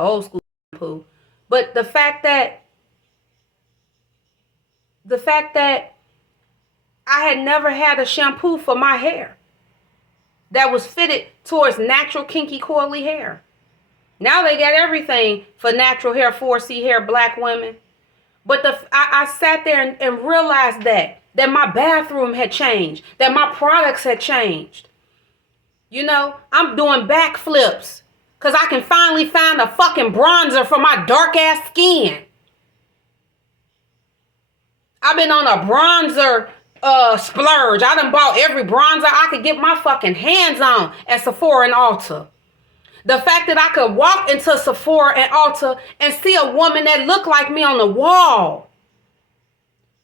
old school shampoo. But the fact that I had never had a shampoo for my hair that was fitted towards natural, kinky, coily hair. Now they got everything for natural hair, 4C hair, black women. But I sat there and realized that my bathroom had changed, that my products had changed. You know, I'm doing backflips because I can finally find a fucking bronzer for my dark ass skin. I've been on a bronzer splurge. I done bought every bronzer I could get my fucking hands on at Sephora and Ulta. The fact that I could walk into Sephora and Ulta and see a woman that looked like me on the wall.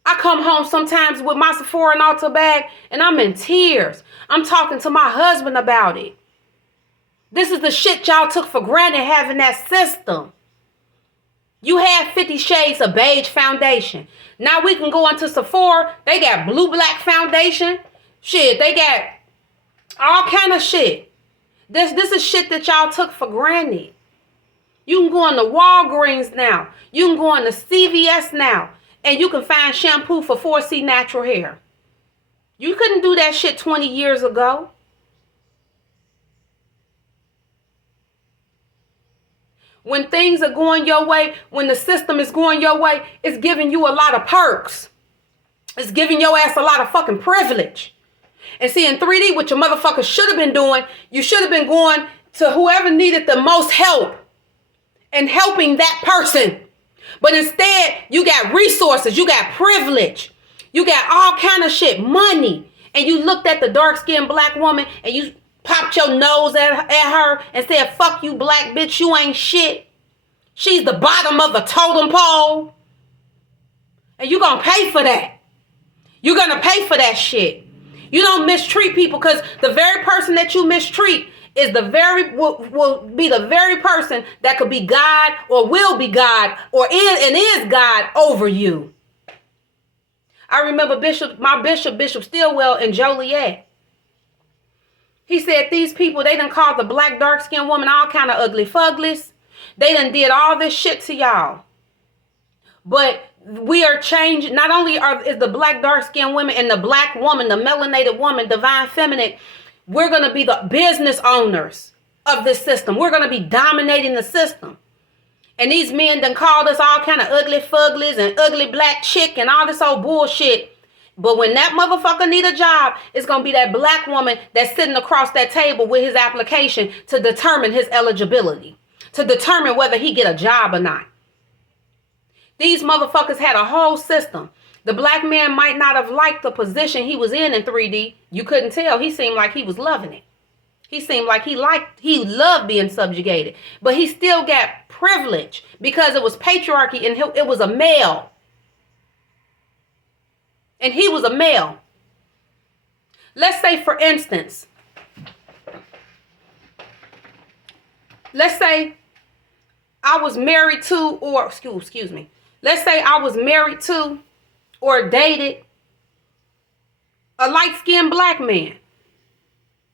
I come home sometimes with my Sephora and Ulta bag and I'm in tears. I'm talking to my husband about it. This is the shit y'all took for granted having that system. You had 50 Shades of Beige foundation. Now we can go into Sephora. They got blue black foundation. Shit, they got all kind of shit. This is shit that y'all took for granted. You can go on the Walgreens now. You can go on the CVS now. And you can find shampoo for 4C natural hair. You couldn't do that shit 20 years ago. When things are going your way, when the system is going your way, it's giving you a lot of perks. It's giving your ass a lot of fucking privilege. And see, in 3D, what your motherfucker should have been doing, you should have been going to whoever needed the most help and helping that person. But instead, you got resources, you got privilege, you got all kind of shit, money. And you looked at the dark-skinned black woman and you popped your nose at her and said, fuck you, black bitch, you ain't shit. She's the bottom of the totem pole. And you're going to pay for that. You're going to pay for that shit. You don't mistreat people because the very person that you mistreat is will be the very person that could be God or will be God or is God over you. I remember my Bishop Stilwell in Joliet. He said these people, they done called the black dark-skinned woman all kind of ugly fuglies. They done did all this shit to y'all. But we are changing. Not only is the black dark-skinned women and the black woman, the melanated woman, divine feminine, we're going to be the business owners of this system. We're going to be dominating the system. And these men done called us all kind of ugly fuglies and ugly black chick and all this old bullshit. But when that motherfucker need a job, it's going to be that black woman that's sitting across that table with his application to determine his eligibility, to determine whether he get a job or not. These motherfuckers had a whole system. The black man might not have liked the position he was in 3D. You couldn't tell. He seemed like he was loving it. He seemed like he loved being subjugated. But he still got privilege because it was patriarchy and it was a male. And he was a male. Let's say, for instance, let's say I was married to, or excuse me. Let's say I was married to or dated a light-skinned black man.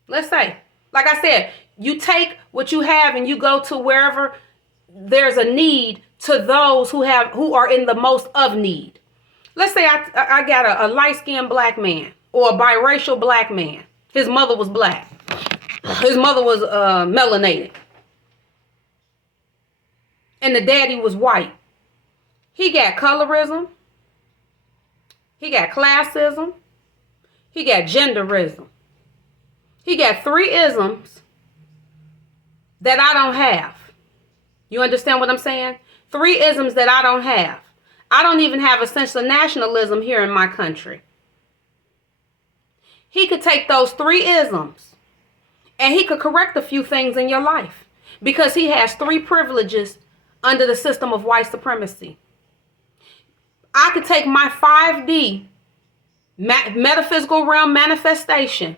Let's say, like I said, you take what you have and you go to wherever there's a need to those who are in the most of need. Let's say I got a light-skinned black man or a biracial black man. His mother was black. His mother was melanated. And the daddy was white. He got colorism. He got classism. He got genderism. He got 3 isms that I don't have. You understand what I'm saying? 3 isms that I don't have. I don't even have a sense of nationalism here in my country. He could take those 3 isms and he could correct a few things in your life because he has 3 privileges under the system of white supremacy. I could take my 5D metaphysical realm manifestation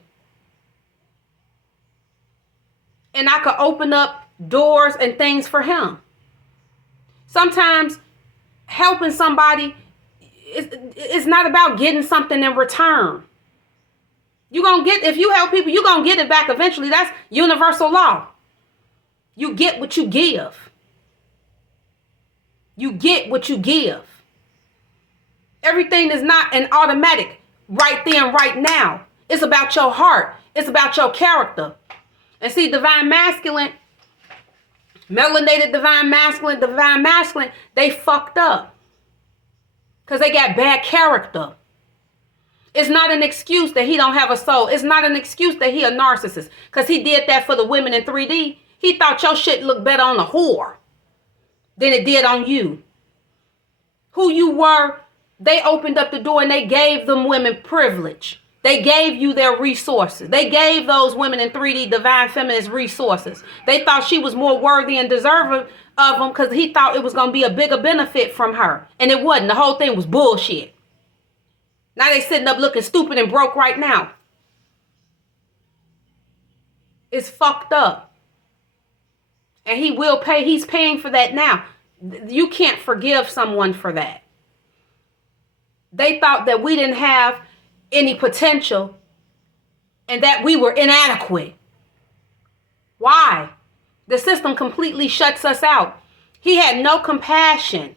and I could open up doors and things for him. Sometimes helping somebody is not about getting something in return. If you help people, you're going to get it back eventually. That's universal law. You get what you give. You get what you give. Everything is not an automatic right then, right now. It's about your heart. It's about your character. And see, divine masculine, melanated divine masculine, they fucked up. Because they got bad character. It's not an excuse that he don't have a soul. It's not an excuse that he a narcissist. Because he did that for the women in 3D. He thought your shit looked better on a whore than it did on you. Who you were, they opened up the door and they gave them women privilege. They gave you their resources. They gave those women in 3D divine feminist resources. They thought she was more worthy and deserving of them because he thought it was going to be a bigger benefit from her. And it wasn't. The whole thing was bullshit. Now they sitting up looking stupid and broke right now. It's fucked up. And he will pay. He's paying for that now. You can't forgive someone for that. They thought that we didn't have any potential and that we were inadequate. Why? The system completely shuts us out. He had no compassion.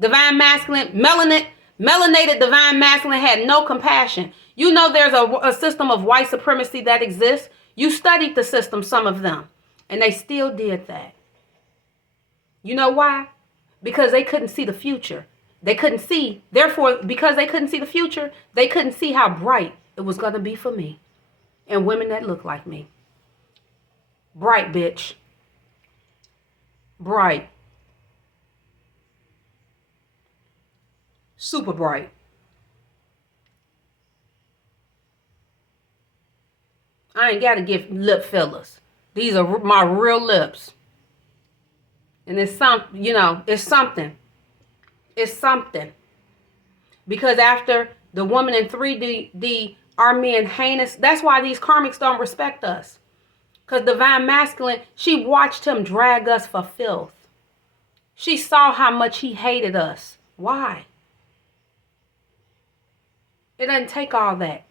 Divine masculine, melanated divine masculine had no compassion. You know there's a system of white supremacy that exists. You studied the system, some of them, and they still did that. You know why? Because they couldn't see the future. They couldn't see. Therefore, because they couldn't see the future, they couldn't see how bright it was going to be for me and women that look like me. Bright, bitch. Bright. Super bright. I ain't got to give lip fillers. These are my real lips. And it's something, it's something. It's something. Because after the woman in 3D, our men heinous. That's why these karmics don't respect us. Because divine masculine, she watched him drag us for filth. She saw how much he hated us. Why? It doesn't take all that.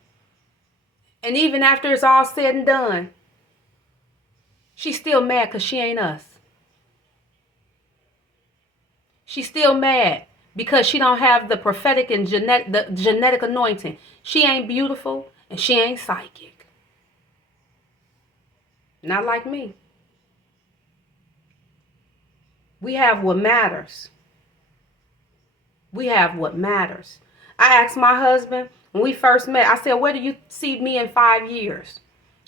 And even after it's all said and done, she's still mad because she ain't us. She's still mad because she don't have the prophetic and the genetic anointing. She ain't beautiful and she ain't psychic. Not like me. We have what matters. We have what matters. I asked my husband when we first met, I said, where do you see me in 5 years?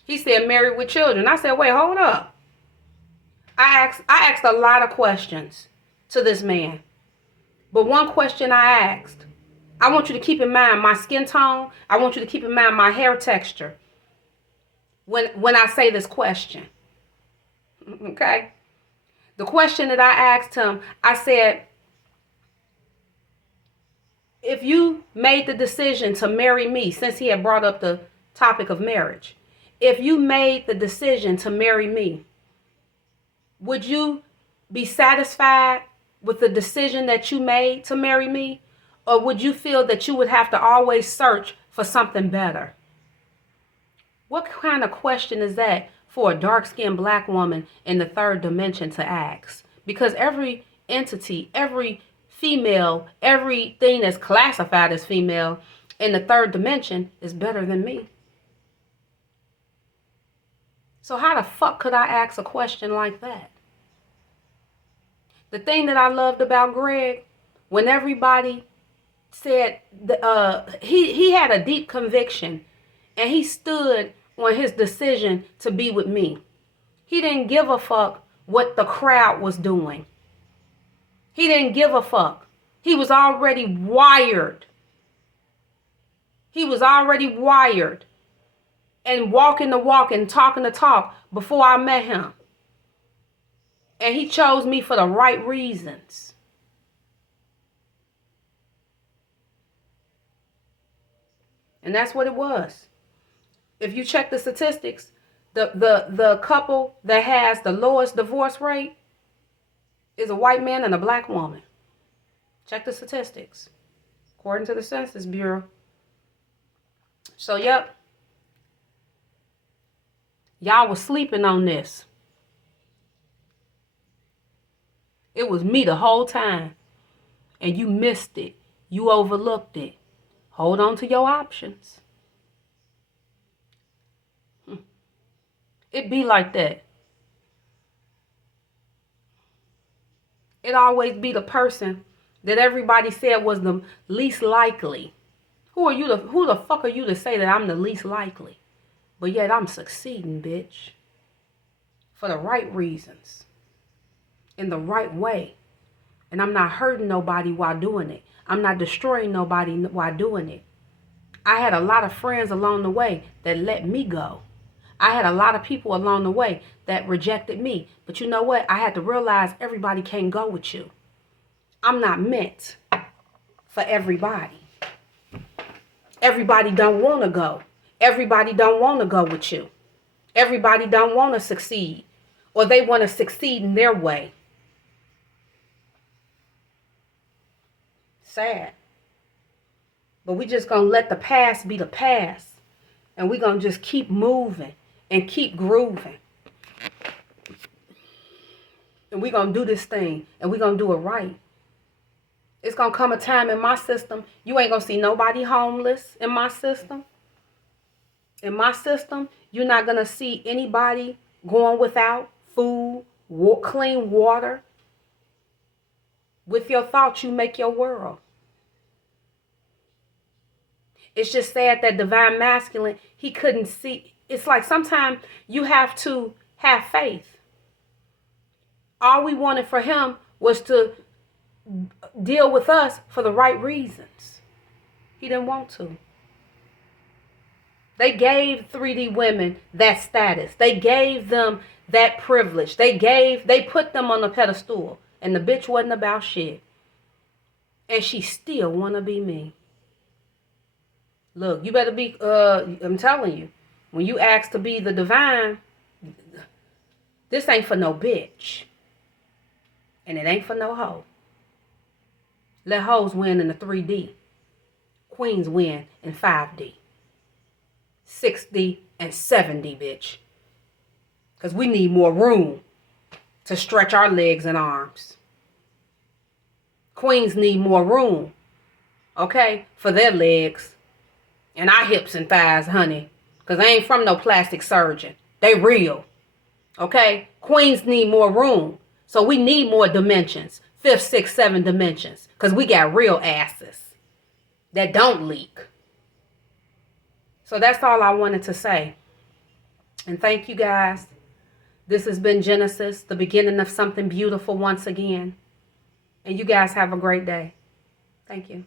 He said, married with children. I said, wait, hold up. I asked a lot of questions to this man. But one question I asked, I want you to keep in mind my skin tone. I want you to keep in mind my hair texture when I say this question. Okay? The question that I asked him, I said, if you made the decision to marry me, since he had brought up the topic of marriage, if you made the decision to marry me, would you be satisfied with the decision that you made to marry me? Or would you feel that you would have to always search for something better? What kind of question is that for a dark-skinned black woman in the third dimension to ask? Because every entity, every female, everything that's classified as female in the third dimension is better than me. So how the fuck could I ask a question like that? The thing that I loved about Greg, when everybody said he had a deep conviction and he stood on his decision to be with me. He didn't give a fuck what the crowd was doing. He didn't give a fuck. He was already wired. He was already wired and walking the walk and talking the talk before I met him. And he chose me for the right reasons. And that's what it was. If you check the statistics, the couple that has the lowest divorce rate is a white man and a black woman. Check the statistics, according to the Census Bureau. So, yep. Y'all was sleeping on this. It was me the whole time. and you missed it. You overlooked it. Hold on to your options. It be like that. It always be the person that everybody said was the least likely. Who the fuck are you to say that I'm the least likely? But yet I'm succeeding, bitch. For the right reasons. In the right way. And I'm not hurting nobody while doing it. I'm not destroying nobody while doing it. I had a lot of friends along the way that let me go. I had a lot of people along the way that rejected me. But you know what? I had to realize everybody can't go with you. I'm not meant for everybody. Everybody don't want to go. Everybody don't want to go with you. Everybody don't want to succeed. Or they want to succeed in their way. Sad. But we just going to let the past be the past. And we going to just keep moving and keep grooving. And we going to do this thing. And we going to do it right. It's going to come a time in my system, you ain't going to see nobody homeless in my system. In my system, you're not going to see anybody going without food, clean water. With your thoughts, you make your world. It's just sad that divine masculine, he couldn't see. It's like sometimes you have to have faith. All we wanted for him was to deal with us for the right reasons. He didn't want to. They gave 3D women that status. They gave them that privilege. They put them on the pedestal. And the bitch wasn't about shit. And she still wanna be me. Look, you better be, I'm telling you, when you ask to be the divine, this ain't for no bitch. And it ain't for no hoe. Let hoes win in the 3D. Queens win in 5D. 6D and 7D, bitch. Because we need more room to stretch our legs and arms. Queens need more room, okay, for their legs and our hips and thighs, honey. Because I ain't from no plastic surgeon. They real, okay? Queens need more room. So we need more dimensions. 5th, 6th, 7 dimensions. Because we got real asses that don't leak. So that's all I wanted to say. And thank you guys. This has been Genesis, the beginning of something beautiful once again. And you guys have a great day. Thank you.